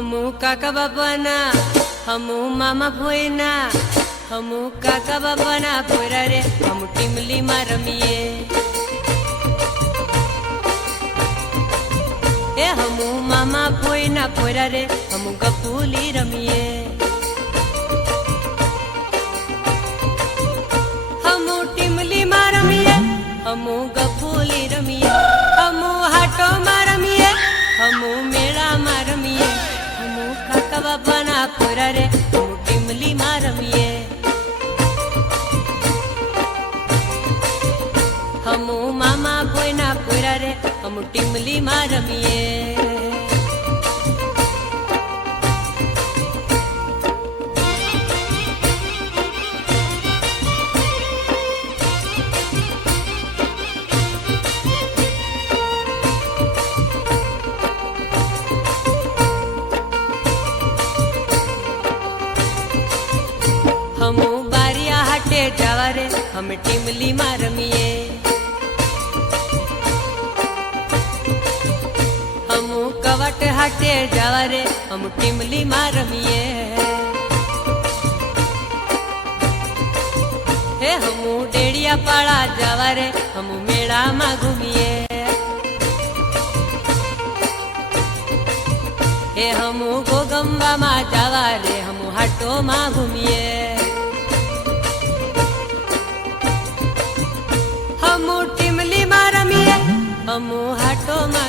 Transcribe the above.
हमू काका बाबाना हमू मामा भोयना हमू काका बाबाना भोयरा रे हम टीमली में रमीए ए हमू मामा भोयना भोयरा रे हम गपूली रमीए हमू टीमली में रमीए हमू गपूली रमीए हमू हाटो में रमीए हमू मेला में रमीए हमू काका बाबाना भोयरा रे हम टीमली में रमीए हमू मामा भोयना भोयरा रे हम टीमली में रमीए हमू बारिया हाटे जावा रे हम टीमली में रमीए हमू कवट हाटे जावा रे हम टीमली में रमीए हे हमू डेड़िया पाड़ा जावा रे हम मेला में घूमिए हे हमू गोगंबा में जावा रे हम हाटो में घूमिए हमू टीमली में रमीए हमू हाटो में